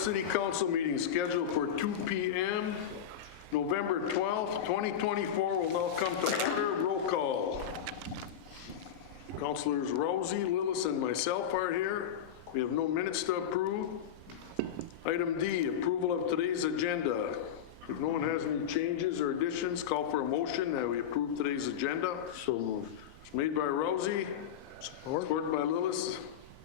City Council meeting scheduled for 2 p.m. November 12th, 2024 will now come to order. Roll call. Councilors Rousey, Lillis, and myself are here. We have no minutes to approve. Item D, approval of today's agenda. If no one has any changes or additions, call for a motion that we approve today's agenda. So moved. It's made by Rousey. Supported by Lillis.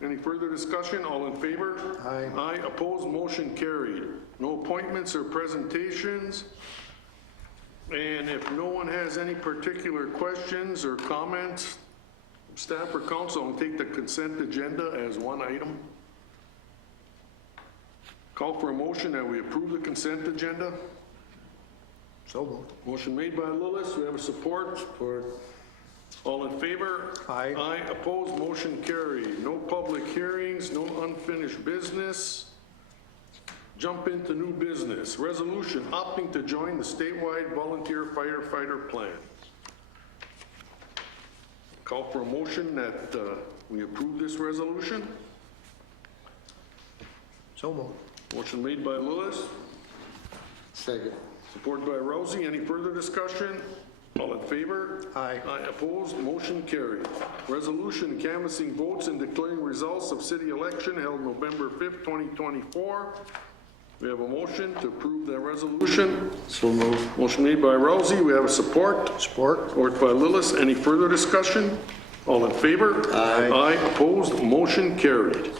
Any further discussion? All in favor? Aye. Aye. Opposed? Motion carried. No appointments or presentations. And if no one has any particular questions or comments, staff or council will take the consent agenda as one item. Call for a motion that we approve the consent agenda. So moved. Motion made by Lillis. We have a support. Support. All in favor? Aye. Aye. Opposed? Motion carried. No public hearings, no unfinished business. Jump into new business. Resolution opting to join the statewide volunteer firefighter plan. Call for a motion that we approve this resolution. So moved. Motion made by Lillis. Second. Supported by Rousey. Any further discussion? All in favor? Aye. Aye. Opposed? Motion carried. Resolution canvassing votes and declaring results of city election held November 5th, 2024. We have a motion to approve that resolution. So moved. Motion made by Rousey. We have a support. Support. Support by Lillis. Any further discussion? All in favor? Aye. Aye. Opposed? Motion carried.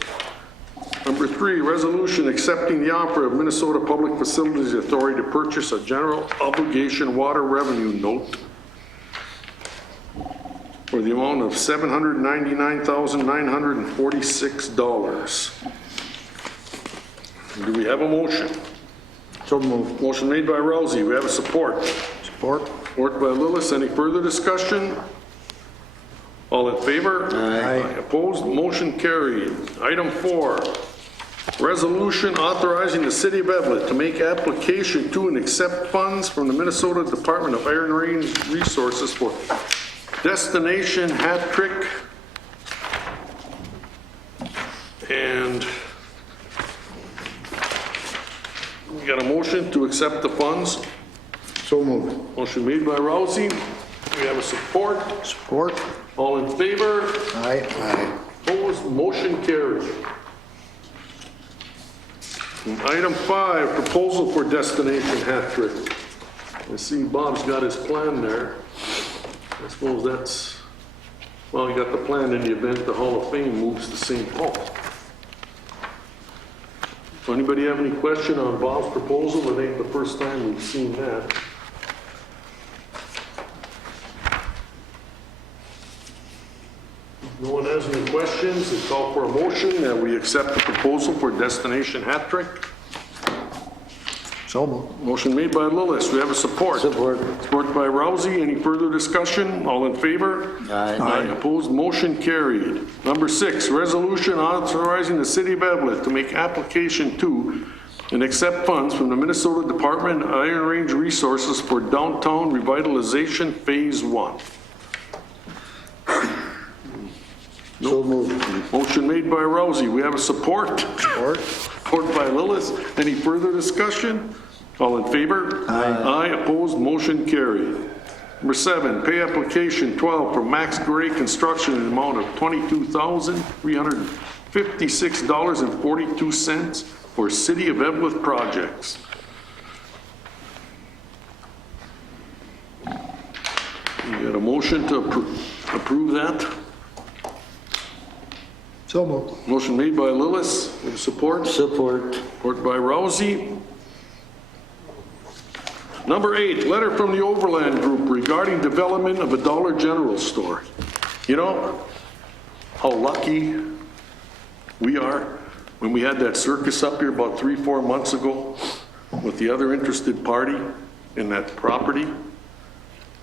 Number 3, resolution accepting the offer of Minnesota Public Facilities Authority to purchase a general obligation water revenue note for the amount of $799,946. Do we have a motion? So moved. Motion made by Rousey. We have a support. Support. Support by Lillis. Any further discussion? All in favor? Aye. Opposed? Motion carried. Item 4, resolution authorizing the City of Eveleth to make application to and accept funds from the Minnesota Department of Iron Range Resources for Destination Hat Trick. And we got a motion to accept the funds. So moved. Motion made by Rousey. We have a support. Support. All in favor? Aye. Aye. Opposed? Motion carried. And item 5, proposal for destination hat trick. I see Bob's got his plan there. I suppose that's, well, you got the plan in the event the Hall of Fame moves to St. Paul. Anybody have any question on Bob's proposal? It ain't the first time we've seen that. No one has any questions, I call for a motion that we accept the proposal for destination hat trick. So moved. Motion made by Lillis. We have a support. Support. Support by Rousey. Any further discussion? All in favor? Aye. Aye. Opposed? Motion carried. Number 6, resolution authorizing the City of Eveleth to make application to and accept funds from the Minnesota Department of Iron Range Resources for Downtown Revitalization Phase 1. So moved. Motion made by Rousey. We have a support. Support. Support by Lillis. Any further discussion? All in favor? Aye. Aye. Opposed? Motion carried. Number 7, pay application 12 for Max Gray Construction in the amount of $22,356.42 for City of Eveleth projects. You got a motion to approve that? So moved. Motion made by Lillis. With support? Support. Support by Rousey. Number 8, letter from the Overland Group regarding development of a Dollar General store. You know how lucky we are when we had that circus up here about 3-4 months ago with the other interested party in that property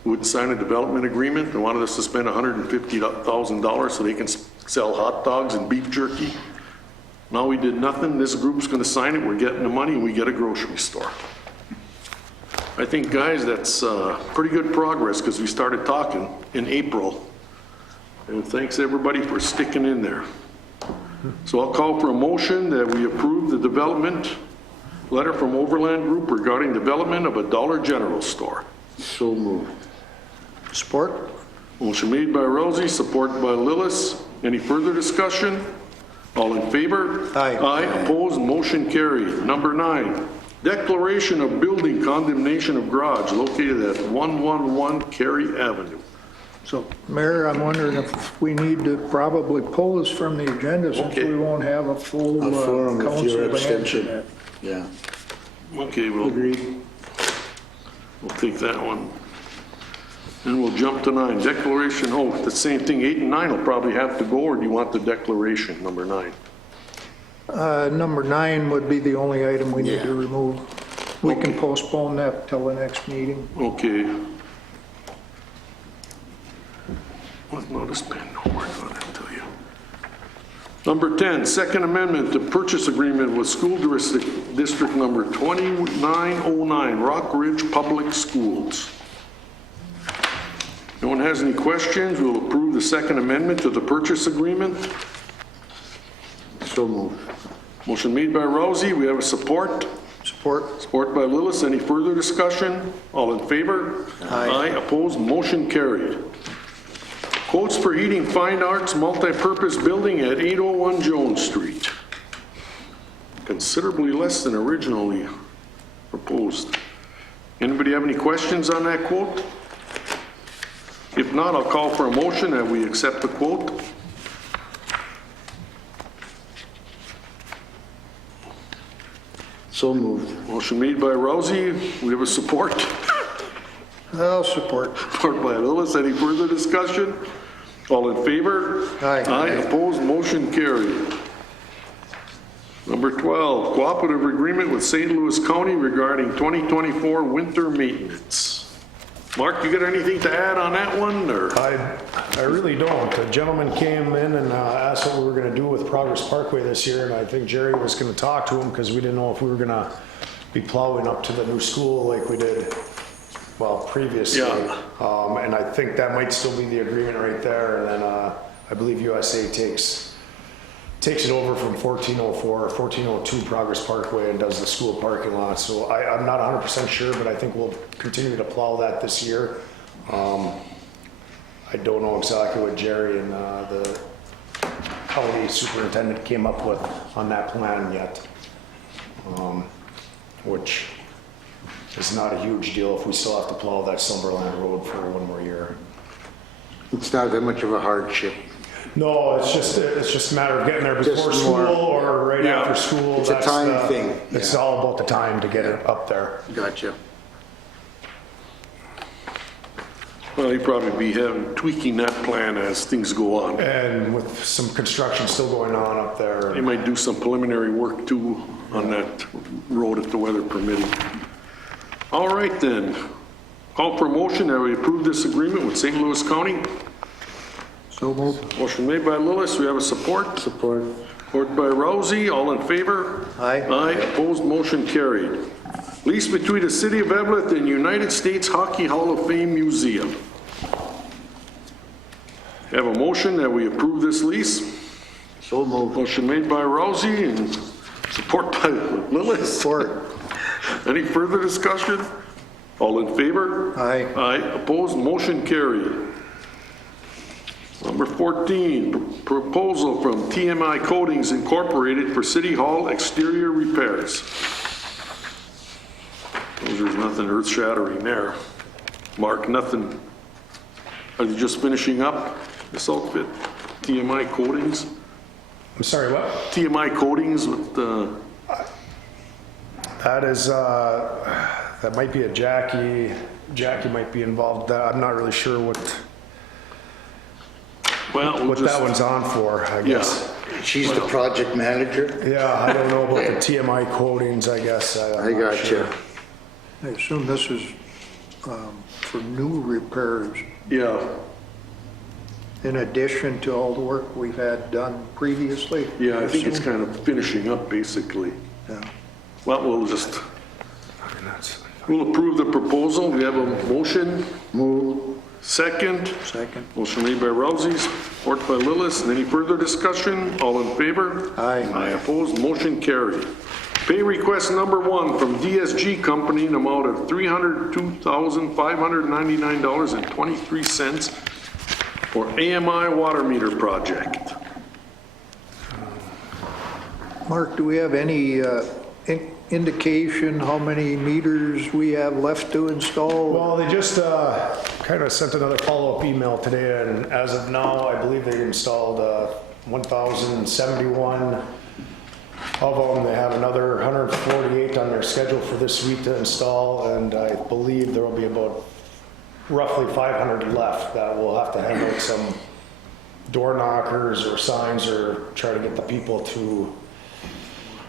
who would sign a development agreement and wanted us to spend $150,000 so they can sell hot dogs and beef jerky. Now we did nothing. This group's going to sign it. We're getting the money and we get a grocery store. I think, guys, that's pretty good progress because we started talking in April. And thanks everybody for sticking in there. So I'll call for a motion that we approve the development letter from Overland Group regarding development of a Dollar General store. So moved. Support? Motion made by Rousey, supported by Lillis. Any further discussion? All in favor? Aye. Aye, opposed, motion carried. Number 9, declaration of building condemnation of garage located at 111 Cary Avenue. So, Mayor, I'm wondering if we need to probably pull this from the agenda since Okay. we won't have a full A forum with council your to answer abstention. that. Yeah. Okay, we'll take that one. And we'll jump to 9, declaration, oh, the same thing, 8 and 9 will probably have to go, or do you want the declaration, number 9? Number 9 would be the only item we need Yeah. to remove. We can postpone that till the next meeting. Okay. What notice pen? Don't work on it, tell you. Number 10, Second Amendment to Purchase Agreement with School District Number 2909, Rock Ridge Public Schools. No one has any questions? We'll approve the Second Amendment to the purchase agreement. So moved. Motion made by Rousey. We have a support. Support? Support by Lillis. Any further discussion? All in favor? Aye. Opposed? Motion carried. Quotes for heating fine arts multi-purpose building at 801 Jones Street. Considerably less than originally proposed. Anybody have any questions on that quote? If not, I'll call for a motion that we accept the quote. So moved. Motion made by Rousey. We have a support. I'll support. Support by Lillis. Any further discussion? All in favor? Aye. Aye, opposed, motion carried. Number 12, cooperative agreement with St. Louis County regarding 2024 winter maintenance. Mark, you got anything to add on that one, or? I really don't. A gentleman came in and asked what we were gonna do with Progress Parkway this year, and I think Jerry was gonna talk to him because we didn't know if we were gonna be plowing up to the new school like we did, well, previously. Yeah. And I think that might still be the agreement right there, and then I believe USA takes it over from 1404 or 1402 Progress Parkway and does the school parking lot. So I'm not 100% sure, but I think we'll continue to plow that this year. I don't know exactly what Jerry and the county superintendent came up with on that plan yet, which is not a huge deal if we still have to plow that Summerland Road for one more year. It's not that much of a hardship. No, it's just a matter of getting there before Just school more- or right Yeah. after school. It's a That's time the- thing, It's yeah. all about the time to get it up there. Gotcha. Well, you'll probably be tweaking that plan as things go on. And with some construction still going on up there. They might do some preliminary work too on that road if the weather permitting. All right then, call for a motion that we approve this agreement with St. Louis County. So moved. Motion made by Lillis, we have a support. Support. Support by Rousey, all in favor? Aye. Aye, opposed, motion carried. Lease between the City of Eveleth and United States Hockey Hall of Fame Museum. Have a motion that we approve this lease. So moved. Motion made by Rousey and support by Lillis. Support. Any further discussion? All in favor? Aye. Aye, opposed, motion carried. Number 14, proposal from TMI Coatings Incorporated for City Hall exterior repairs. There's nothing earth-shattering there. Mark, nothing. Are you just finishing up this outfit? TMI Coatings? I'm sorry, what? TMI Coatings with That is, that might be a Jackie. Jackie might be involved. I'm not really sure what that one's on for, I guess. She's the project manager? Yeah, I don't know about the TMI coatings, I guess. I'm I not gotcha. sure. I assume this is for new repairs, Yeah, in addition to all the work we've had done previously. yeah, I think it's kind of finishing up, basically. Yeah. Well, we'll approve the proposal. We have a motion. Move. Second. Second. Motion made by Rousey, support by Lillis. Any further discussion? All in favor? Aye. Aye opposed, motion carried. Pay request number 1 from DSG Company in amount of $302,599.23 for AMI water meter project. Mark, do we have any indication how many meters we have left to install? Well, they just kind of sent another follow-up email today, and as of now, I believe they installed 1,071 of them. They have another 148 on their schedule for this week to install, and I believe there will be about roughly 500 left that we'll have to hand out some door knockers or signs or try to get the people to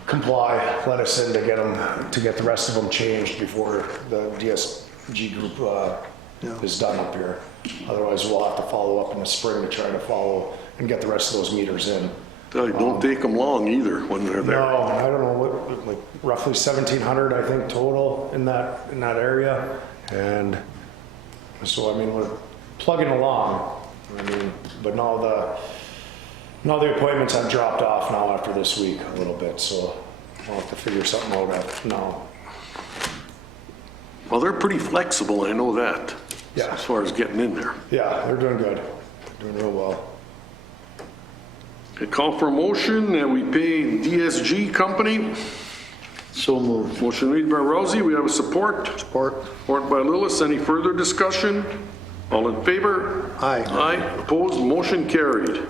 comply, let us in to get them, to get the rest of them changed before the DSG group is done up here. Otherwise, we'll have to follow up in the spring to try to follow and get the rest of those meters in. Don't take them long either when they're there. No, I don't know, what, like roughly 1,700, I think, total in that area. And so, I mean, we're plugging along. I mean, but now the appointments have dropped off now after this week a little bit, so I'll have to figure something out now. Well, they're pretty flexible, I know that. Yeah. As far as getting in there. Yeah, they're doing good. Doing real well. I call for a motion that we pay DSG Company. So moved. Motion made by Rousey. We have a support. Support. Support by Lillis. Any further discussion? All in favor? Aye. Aye. Opposed? Motion carried.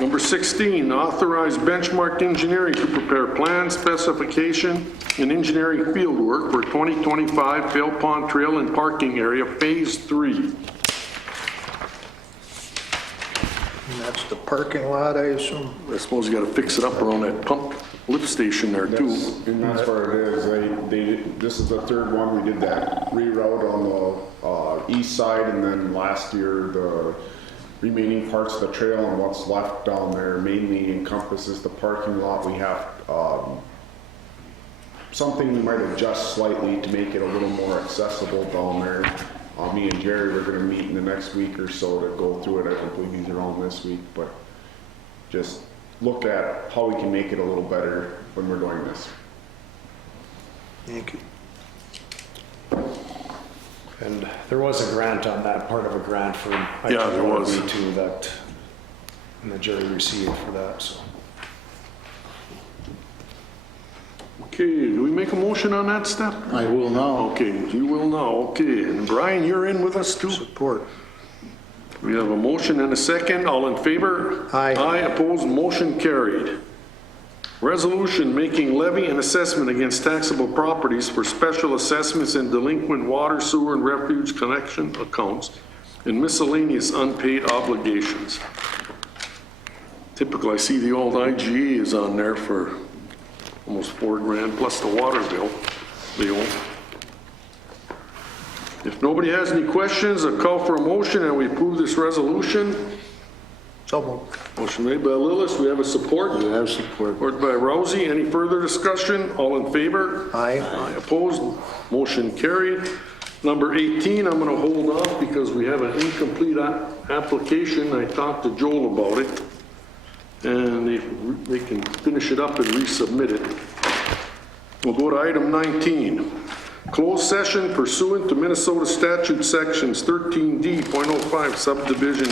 Number 16, authorize Benchmark Engineering to prepare plan specification and engineering field work for 2025 Fail Pond Trail and Parking Area Phase 3. And that's the parking lot, I assume? I suppose you got to fix it up around that pump lift station there too. And that's what it is. This is the third one. We did that reroute on the east side, and then last year the remaining parts of the trail and what's left down there mainly encompasses the parking lot. We have something we might adjust slightly to make it a little more accessible down there. Me and Jerry are going to meet in the next week or so to go through it. I don't believe he's around this week, but just look at how we can make it a little better when we're doing this. Thank you. And there was a grant on that, part of a grant for Yeah, there was. too, that, and the jury received for that, so. Okay, do we make a motion on that step? I will now. Okay, you will now. Okay, and Brian, you're in with us too? Support. We have a motion and a second. All in favor? Aye. Aye, opposed, motion carried. Resolution making levy and assessment against taxable properties for special assessments and delinquent water, sewer, and refuge connection accounts and miscellaneous unpaid obligations. Typically, I see the old IGA is on there for almost $4,000 plus the water bill they owe. If nobody has any questions, I'll call for a motion and we approve this resolution. So moved. Motion made by Lillis. We have a support. You have support. Support by Rousey. Any further discussion? All in favor? Aye. Aye opposed. Motion carried. Number 18, I'm going to hold off because we have an incomplete application. I talked to Joel about it, and they can finish it up and resubmit it. We'll go to item 19. Closed session pursuant to Minnesota statute sections 13D.05 subdivision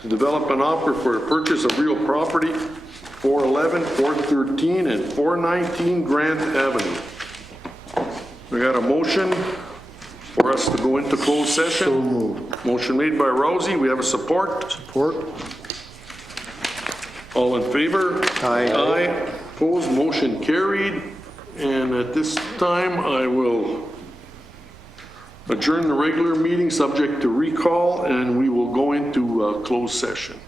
to develop an offer for the purchase of real property, 411, 413, and 419 Grant Avenue. We got a motion for us to go into closed session. So moved. Motion made by Rousey. We have a support. Support. All in favor? Aye. Aye. Opposed, motion carried. And at this time, I will adjourn the regular meeting subject to recall, and we will go into closed session.